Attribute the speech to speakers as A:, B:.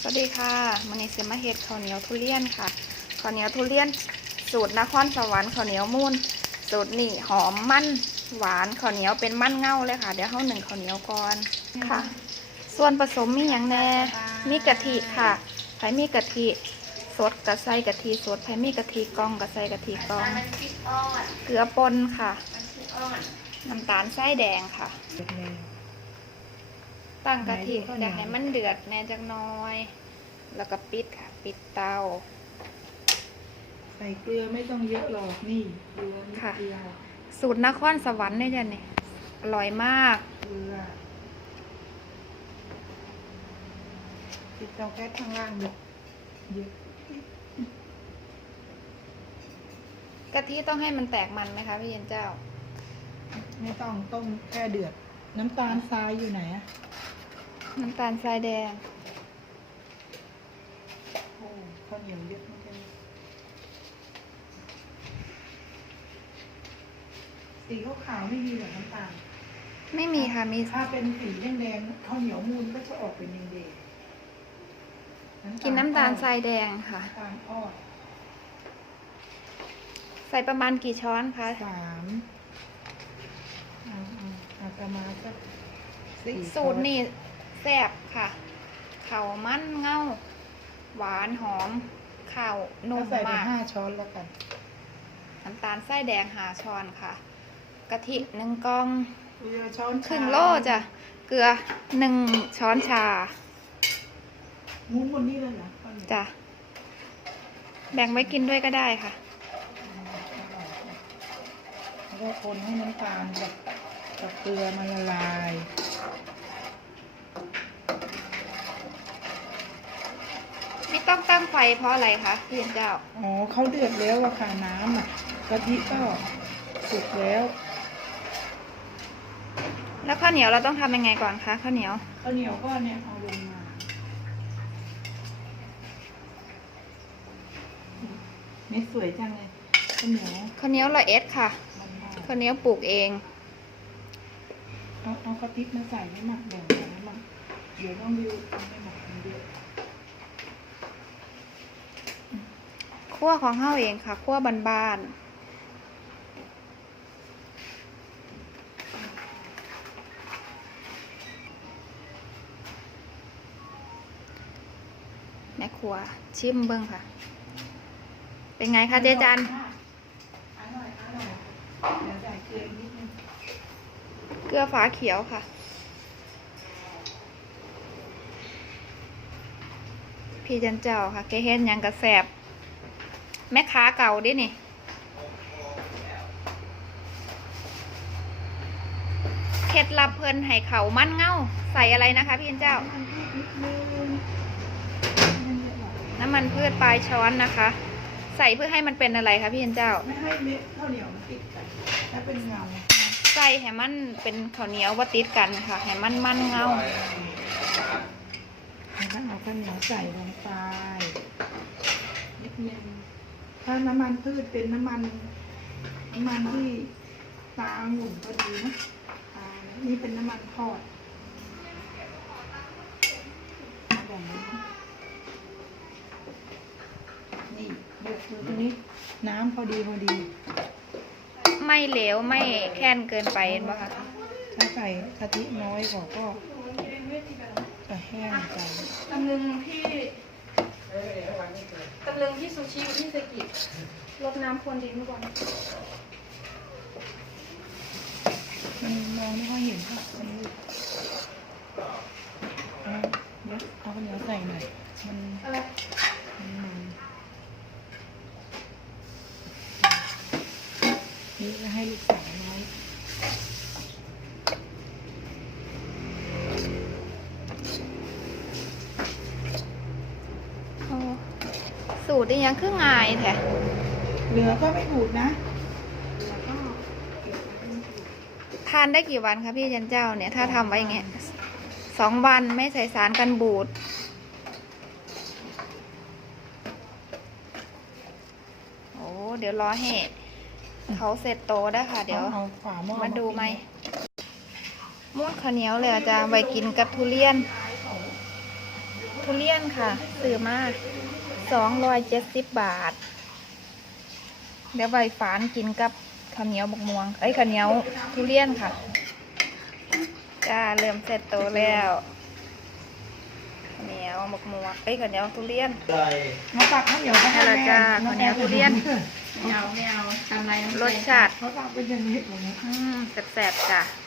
A: สวัสดีค่ะมันนี้จะมาเฮ็ดข้าวเหนียวทุเรียนค่ะข้าวเหนียวทุเรียนสูตรนครสวรรค์ข้าวเหนียวมูนสูตรนี่หอมมันหวานข้าวเหนียวเป็นมันเง่าเลยค่ะเดี๋ยวเฮาหนึ่งข้าวเหนียวก่อนค่ะส่วนผสมมีอย่างแน่มีกะทิค่ะไผมีกะทิสดกะใส่กะทิสดไผมีกะทิกล่องกะใส่กะทิกล่องเกลือป่นค่ะน้ำตาลทรายแดงค่ะตั้งกะทิอยากให้มันเดือดแน่จักหน้อย แล้วก็ปิดค่ะปิดเตา
B: ใส่เกลือไม่ต้องเยอะหรอกนี่เกลือนิดเดียว
A: สูตรนครสวรรค์เนี่ยจ้ะนี่อร่อยมาก
B: เกลือปิดเตาแก๊สข้างล่างเยอะ
A: กะทิต้องให้มันแตกมันไหมคะพี่เย็นเจ้า
B: ไม่ต้องต้มแค่เดือดน้ำตาลทรายอยู่ไหนอะ
A: น้ำตาลทรายแดง
B: โอ้ข้าวเหนียวเยอะมากเลยสีขาวๆไม่มีหรอน้ำตาล
A: ไม่มีค่ะมี
B: ถ้าเป็นสีแดงๆข้าวเหนียวมูนก็จะออกเป็นแดง
A: กินน้ำตาลทรายแดงค่ะ
B: น้ำตาลอ้อย
A: ใส่ประมาณกี่ช้อนคะ
B: 3ประมาณสัก
A: สูตรนี่แซ่บค่ะข้าวมันเง่าหวานหอมข้าวนุ่ม
B: ใส่ไป
A: มาก
B: 5 ช้อนแล้วกัน
A: น้ำตาลทรายแดง5 ช้อนค่ะกะทิ1 กล่องครึ่งโลจ้ะเกลือ1 ช้อนชา
B: มุ้งบนนี้เลยเหรอ
A: จ้ะแบ่งไว้กินด้วยก็ได้ค่ะ
B: แล้วก็คนให้น้ำตาลกับเกลือมันละลาย
A: ไม่ต้องตั้งไฟเพราะอะไรคะพี่เจ้า
B: อ๋อเขาเดือดแล้วอะค่ะน้ำอะกะทิก็สุกแล้ว
A: แล้วข้าวเหนียวเราต้องทำยังไงก่อนคะข้าวเหนียว
B: ก็เนี่ยเอาลงมานี่สวยจังเลยข้าวเห
A: นียวละเอ็ดค่ะข้าวเหนียวปลูกเอง
B: เอากะทิมาใส่ไม่หมักแบ่งกันไม่หมักเดี๋ยวต้องดูไม่หมักมันเยอะ
A: คั่วของเฮาเองค่ะคั่วบ้านๆแม่ครัวชิมเบิ้งค่ะเป็นไงคะเจ๊จัน
B: เดี๋ยวใส่เกลือนิดนึง
A: เกลือฝาเขียวค่ะพี่จันเจ้าค่ะแกเห็นยังกระแสบแม่ค้าเก่าดินี่เคล็ดลับเพิ่นให้เขามั่นเง่าใส่อะไรนะคะพี่จันเจ้าน้ำมันพืชปลายช้อนนะคะใส่เพื่อให้มันเป็นอะไรคะพี่จันเจ้า
B: ไม่ให้เม็ดข้าวเหนียวมันติดกันถ้าเป็นเงา
A: ใส่ให้มันเป็นข้าวเหนียวว่าติดกันค่ะให้มันเงา
B: แล้วก็เอาข้าวเหนียวใส่ลงไปนิดนึงถ้าน้ำมันพืชเป็นน้ำมันที่ตาองุ่นก็ดีนะนี่เป็นน้ำมันทอดแบบนี้นี่เดือดคือตัวนี้น้ำพอดี
A: ไม่เหลวไม่แค้นเกินไปบ่คะ
B: ถ้าใส่กะทิน้อยกว่าก็จะแห้งไป
A: ตำลึงที่ซูชิที่เซกิรดน้ำพรวนดินก่อน
B: มันมองไม่ค่อยเห็นค่ะมันมืดเดี๋ยวเอาข้าวเหนียวใส่หน่อยมันนี่จะให้ลูกสาวน้อย
A: สูตรยังคือง่ายแท้
B: เหลือก็ไม่บูดนะ
A: ทานได้กี่วันคะพี่จันเจ้าเนี่ยถ้าทำไว้อย่างเงี้ย2 วันไม่ใส่สารกันบูดโอ้เดี๋ยวรอให้เขาเสร็จโตได้ค่ะเดี๋ยวมาดูไหมม้วนข้าวเหนียวเลยจะไว้กินกับทุเรียนทุเรียนค่ะซื้อมา270 บาท เดี๋ยวใบฝานกินกับข้าวเหนียวบกม่วงข้าวเหนียวทุเรียนค่ะจ้าเริ่มเสร็จโตวแล้วข้าวเหนียวบกม่วงข้าวเหนียวทุเรียน
B: มาตักข้าวเหนียวไปให้
A: ให้เรา
B: แม่
A: จ้าข้าวเหนียวทุเรียน
B: ไม่เอาทำอะไร
A: รสชาติ
B: เขาตักเป็นอย่างนี้ผม
A: แซ่บๆจ้ะ